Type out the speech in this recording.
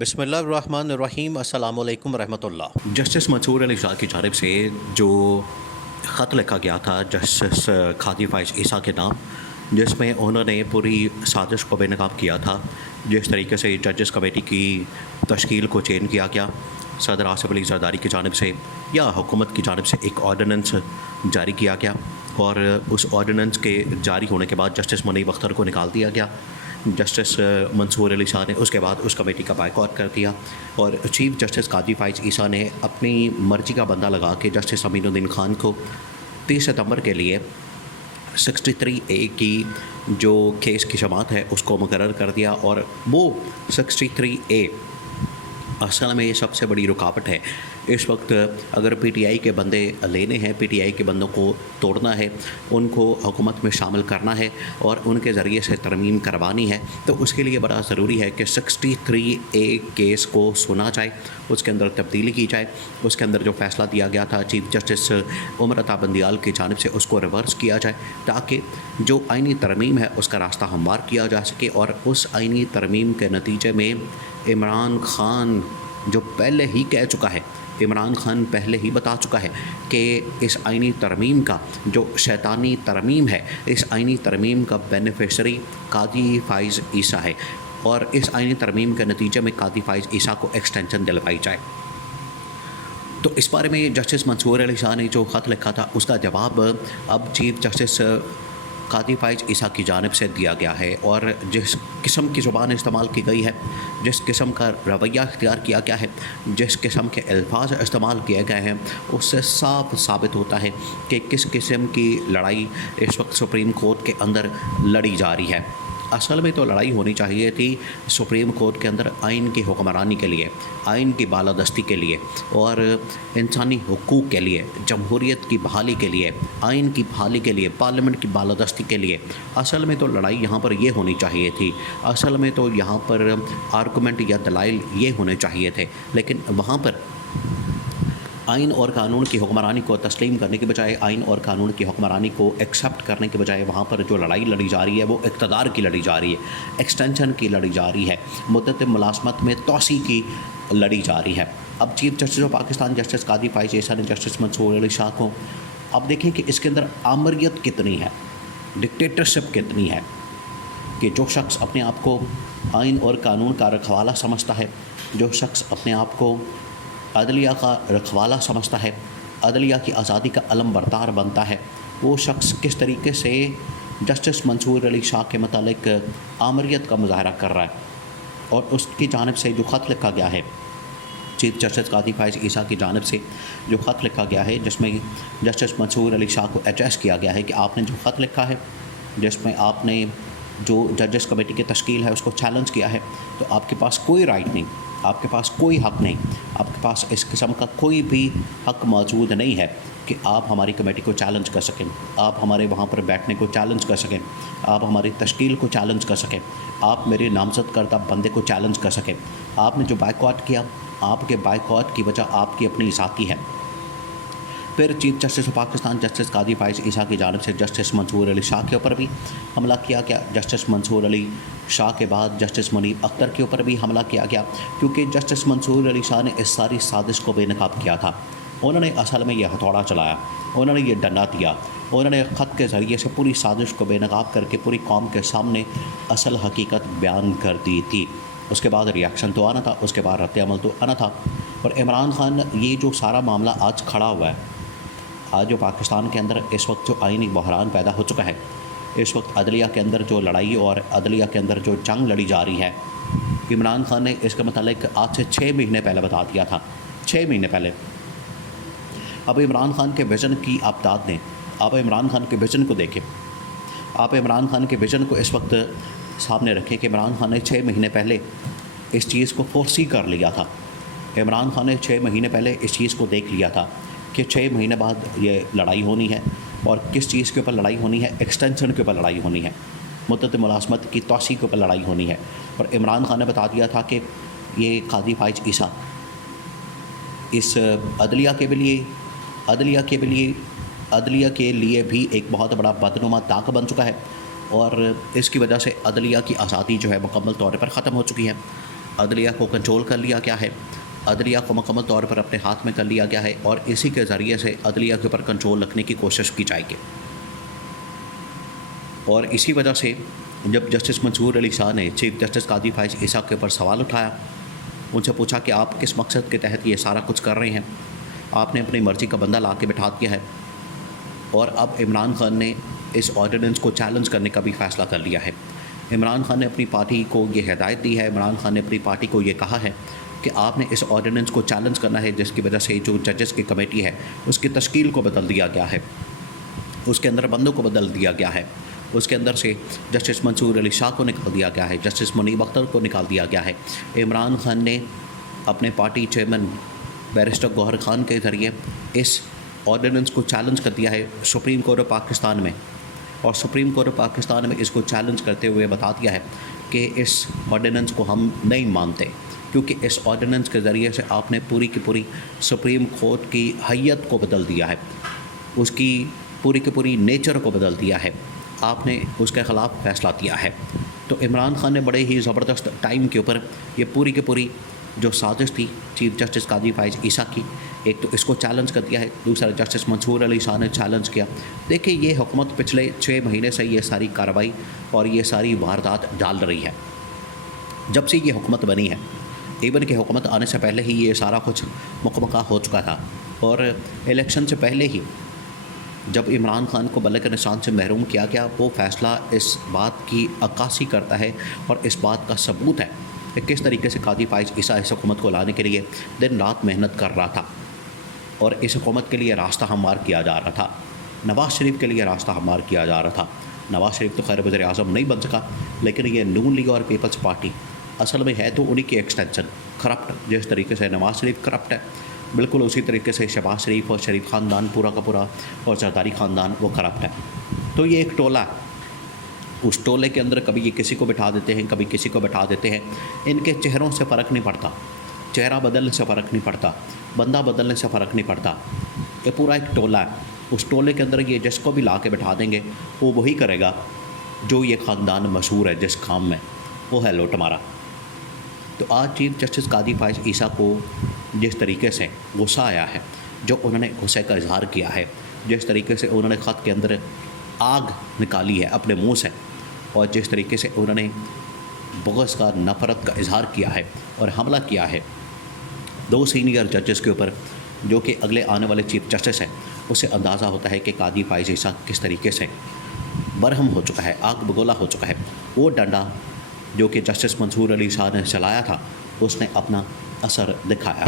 بسم اللہ الرحمن الرحیم، السلام علیکم ورحمۃ اللہ۔ جسٹس منصور علی شاہ کی جانب سے جو خط لکھا گیا تھا جسٹس قاضی فائز عیسیٰ کے نام، جس میں انہوں نے پوری سازش کو بے نقاب کیا تھا، جس طریقے سے ججز کمیٹی کی تشکیل کو چین کیا گیا، صدر آصف علی زرداری کی جانب سے یا حکومت کی جانب سے ایک آرڈیننس جاری کیا گیا، اور اس آرڈیننس کے جاری ہونے کے بعد جسٹس منیب اختر کو نکال دیا گیا۔ جسٹس منصور علی شاہ نے اس کے بعد اس کمیٹی کا بائیکاٹ کر دیا، اور چیف جسٹس قاضی فائز عیسیٰ نے اپنی مرضی کا بندہ لگا کے جسٹس امین الدین خان کو 30 ستمبر کے لیے 63A کی جو کیس کی سماعت ہے اس کو مقرر کر دیا، اور وہ 63A اصل میں یہ سب سے بڑی رکاوٹ ہے۔ اس وقت اگر پی ٹی آئی کے بندے لینے ہیں، پی ٹی آئی کے بندوں کو توڑنا ہے، ان کو حکومت میں شامل کرنا ہے اور ان کے ذریعے سے ترمیم کروانی ہے، تو اس کے لیے بڑا ضروری ہے کہ 63A کیس کو سنا جائے، اس کے اندر تبدیلی کی جائے، اس کے اندر جو فیصلہ دیا گیا تھا چیف جسٹس عمر عطا بندیال کی جانب سے اس کو ریورس کیا جائے، تاکہ جو آئینی ترمیم ہے اس کا راستہ ہموار کیا جا سکے، اور اس آئینی ترمیم کے نتیجے میں عمران خان جو پہلے ہی کہہ چکا ہے، عمران خان پہلے ہی بتا چکا ہے کہ اس آئینی ترمیم کا جو شیطانی ترمیم ہے، اس آئینی ترمیم کا بینیفیشری قاضی فائز عیسیٰ ہے، اور اس آئینی ترمیم کے نتیجے میں قاضی فائز عیسیٰ کو ایکسٹینشن دلوائی جائے۔ تو اس بارے میں جسٹس منصور علی شاہ نے جو خط لکھا تھا اس کا جواب اب چیف جسٹس قاضی فائز عیسیٰ کی جانب سے دیا گیا ہے، اور جس قسم کی زبان استعمال کی گئی ہے، جس قسم کا رویہ اختیار کیا گیا ہے، جس قسم کے الفاظ استعمال کیے گئے ہیں، اس سے صاف ثابت ہوتا ہے کہ کس قسم کی لڑائی اس وقت سپریم کورٹ کے اندر لڑی جا رہی ہے۔ اصل میں تو لڑائی ہونی چاہیے تھی سپریم کورٹ کے اندر آئین کی حکمرانی کے لیے، آئین کی بالادستی کے لیے، اور انسانی حقوق کے لیے، جمہوریت کی بحالی کے لیے، آئین کی بحالی کے لیے، پارلیمنٹ کی بالادستی کے لیے۔ اصل میں تو لڑائی یہاں پر یہ ہونی چاہیے تھی، اصل میں تو یہاں پر آرگومنٹ یا دلائل یہ ہونے چاہیے تھے، لیکن وہاں پر آئین اور قانون کی حکمرانی کو تسلیم کرنے کے بجائے، آئین اور قانون کی حکمرانی کو ایکسیپٹ کرنے کے بجائے، وہاں پر جو لڑائی لڑی جا رہی ہے وہ اقتدار کی لڑی جا رہی ہے، ایکسٹینشن کی لڑی جا رہی ہے، مدت ملازمت میں توسیع کی لڑی جا رہی ہے۔ اب chief justice of Pakistan justice قاضی فائز عیسیٰ نے جسٹس منصور علی شاہ کو، اب دیکھیں کہ اس کے اندر آمریت کتنی ہے، ڈکٹیٹرشپ کتنی ہے، کہ جو شخص اپنے آپ کو آئین اور قانون کا رکھوالا سمجھتا ہے، جو شخص اپنے آپ کو عدلیہ کا رکھوالا سمجھتا ہے، عدلیہ کی آزادی کا علم بردار بنتا ہے، وہ شخص کس طریقے سے جسٹس منصور علی شاہ کے متعلق آمریت کا مظاہرہ کر رہا ہے۔ اور اس کی جانب سے جو خط لکھا گیا ہے چیف جسٹس قاضی فائز عیسیٰ کی جانب سے جو خط لکھا گیا ہے، جس میں جسٹس منصور علی شاہ کو ایڈریس کیا گیا ہے کہ آپ نے جو خط لکھا ہے، جس میں آپ نے جو ججز کمیٹی کی تشکیل ہے اس کو چیلنج کیا ہے، تو آپ کے پاس کوئی رائٹ نہیں، آپ کے پاس کوئی حق نہیں، آپ کے پاس اس قسم کا کوئی بھی حق موجود نہیں ہے کہ آپ ہماری کمیٹی کو چیلنج کر سکیں، آپ ہمارے وہاں پر بیٹھنے کو چیلنج کر سکیں، آپ ہماری تشکیل کو چیلنج کر سکیں، آپ میرے نامزد کردہ بندے کو چیلنج کر سکیں۔ آپ نے جو بائیکاٹ کیا، آپ کے بائیکاٹ کی وجہ آپ کی اپنی ذاتی ہے۔ پھر chief justice of Pakistan justice قاضی فائز عیسیٰ کی جانب سے جسٹس منصور علی شاہ کے اوپر بھی حملہ کیا گیا، جسٹس منصور علی شاہ کے بعد جسٹس منیب اختر کے اوپر بھی حملہ کیا گیا، کیونکہ جسٹس منصور علی شاہ نے اس ساری سازش کو بے نقاب کیا تھا۔ انہوں نے اصل میں یہ ہتھوڑا چلایا، انہوں نے یہ ڈنڈا دیا، انہوں نے خط کے ذریعے سے پوری سازش کو بے نقاب کر کے پوری قوم کے سامنے اصل حقیقت بیان کر دی تھی۔ اس کے بعد ریاکشن تو آنا تھا، اس کے بعد رد عمل تو آنا تھا، اور عمران خان یہ جو سارا معاملہ آج کھڑا ہوا ہے، آج جو پاکستان کے اندر اس وقت جو آئینی بحران پیدا ہو چکا ہے، اس وقت عدلیہ کے اندر جو لڑائی اور عدلیہ کے اندر جو جنگ لڑی جا رہی ہے، عمران خان نے اس کے متعلق آج سے 6 مہینے پہلے بتا دیا تھا، 6 مہینے پہلے۔ اب عمران خان کے ویژن کی آپ داد دیں، آپ عمران خان کے ویژن کو دیکھیں، آپ عمران خان کے ویژن کو اس وقت سامنے رکھیں کہ عمران خان نے 6 مہینے پہلے اس چیز کو فورسی کر لیا تھا، عمران خان نے 6 مہینے پہلے اس چیز کو دیکھ لیا تھا کہ 6 مہینے بعد یہ لڑائی ہونی ہے، اور کس چیز کے اوپر لڑائی ہونی ہے، ایکسٹینشن کے اوپر لڑائی ہونی ہے، مدت ملازمت کی توسیع کے اوپر لڑائی ہونی ہے۔ اور عمران خان نے بتا دیا تھا کہ یہ قاضی فائز عیسیٰ اس عدلیہ کے لیے بھی ایک بہت بڑا بدنما طاق بن چکا ہے، اور اس کی وجہ سے عدلیہ کی آزادی جو ہے مکمل طور پر ختم ہو چکی ہے۔ عدلیہ کو کنٹرول کر لیا گیا ہے، عدلیہ کو مکمل طور پر اپنے ہاتھ میں کر لیا گیا ہے، اور اسی کے ذریعے سے عدلیہ کے اوپر کنٹرول رکھنے کی کوشش کی جائے گی۔ اور اسی وجہ سے جب جسٹس منصور علی شاہ نے چیف جسٹس قاضی فائز عیسیٰ کے اوپر سوال اٹھایا، ان سے پوچھا کہ آپ کس مقصد کے تحت یہ سارا کچھ کر رہے ہیں، آپ نے اپنی مرضی کا بندہ لا کے بٹھا دیا ہے، اور اب عمران خان نے اس آرڈیننس کو چیلنج کرنے کا بھی فیصلہ کر لیا ہے۔ عمران خان نے اپنی پارٹی کو یہ ہدایت دی ہے، عمران خان نے اپنی پارٹی کو یہ کہا ہے کہ آپ نے اس آرڈیننس کو چیلنج کرنا ہے، جس کی وجہ سے جو ججز کی کمیٹی ہے اس کی تشکیل کو بدل دیا گیا ہے، اس کے اندر بندوں کو بدل دیا گیا ہے، اس کے اندر سے جسٹس منصور علی شاہ کو نکال دیا گیا ہے، جسٹس منیب اختر کو نکال دیا گیا ہے۔ عمران خان نے اپنے پارٹی چیئرمین بیرسٹر گوہر خان کے ذریعے اس آرڈیننس کو چیلنج کر دیا ہے سپریم کورٹ آف پاکستان میں، اور سپریم کورٹ آف پاکستان میں اس کو چیلنج کرتے ہوئے بتا دیا ہے کہ اس آرڈیننس کو ہم نہیں مانتے، کیونکہ اس آرڈیننس کے ذریعے سے آپ نے پوری کی پوری سپریم کورٹ کی حیت کو بدل دیا ہے، اس کی پوری کی پوری نیچر کو بدل دیا ہے، آپ نے اس کے خلاف فیصلہ کیا ہے۔ تو عمران خان نے بڑے ہی زبردست ٹائم کے اوپر یہ پوری کی پوری جو سازش تھی چیف جسٹس قاضی فائز عیسیٰ کی، ایک تو اس کو چیلنج کر دیا ہے، دوسرا جسٹس منصور علی شاہ نے چیلنج کیا۔ دیکھیں یہ حکومت پچھلے 6 مہینے سے یہ ساری کارروائی اور یہ ساری واردات ڈال رہی ہے۔ جب سے یہ حکومت بنی ہے، ایون کہ حکومت آنے سے پہلے ہی یہ سارا کچھ مکمل ہو چکا تھا، اور الیکشن سے پہلے ہی جب عمران خان کو بلک نشان سے محروم کیا گیا، وہ فیصلہ اس بات کی عکاسی کرتا ہے اور اس بات کا ثبوت ہے کہ کس طریقے سے قاضی فائز عیسیٰ اس حکومت کو لانے کے لیے دن رات محنت کر رہا تھا، اور اس حکومت کے لیے راستہ ہموار کیا جا رہا تھا، نواز شریف کے لیے راستہ ہموار کیا جا رہا تھا۔ نواز شریف تو خیر وزیر اعظم نہیں بن سکا، لیکن یہ نون لیگ اور پیپلز پارٹی اصل میں ہے تو انہی کی ایکسٹینشن، کرپٹ جس طریقے سے نواز شریف کرپٹ ہے، بالکل اسی طریقے سے شہباز شریف اور شریف خاندان پورا کا پورا اور زرداری خاندان وہ کرپٹ ہے۔ تو یہ ایک ٹولہ ہے، اس ٹولے کے اندر کبھی یہ کسی کو بٹھا دیتے ہیں، کبھی کسی کو بٹھا دیتے ہیں، ان کے چہروں سے فرق نہیں پڑتا، چہرہ بدلنے سے فرق نہیں پڑتا، بندہ بدلنے سے فرق نہیں پڑتا، یہ پورا ایک ٹولہ ہے۔ اس ٹولے کے اندر یہ جس کو بھی لا کے بٹھا دیں گے وہ وہی کرے گا جو یہ خاندان مشہور ہے جس کام میں، وہ ہے لوٹ مارا۔ تو آج چیف جسٹس قاضی فائز عیسیٰ کو جس طریقے سے غصہ آیا ہے، جو انہوں نے غصے کا اظہار کیا ہے، جس طریقے سے انہوں نے خط کے اندر آگ نکالی ہے اپنے منہ سے، اور جس طریقے سے انہوں نے بغض کا، نفرت کا اظہار کیا ہے اور حملہ کیا ہے 2 سینئر ججز کے اوپر جو کہ اگلے آنے والے چیف جسٹس ہیں، اس سے اندازہ ہوتا ہے کہ قاضی فائز عیسیٰ کس طریقے سے برہم ہو چکا ہے، آگ بگولا ہو چکا ہے۔ وہ ڈنڈا جو کہ جسٹس منصور علی شاہ نے چلایا تھا، اس نے اپنا اثر دکھایا۔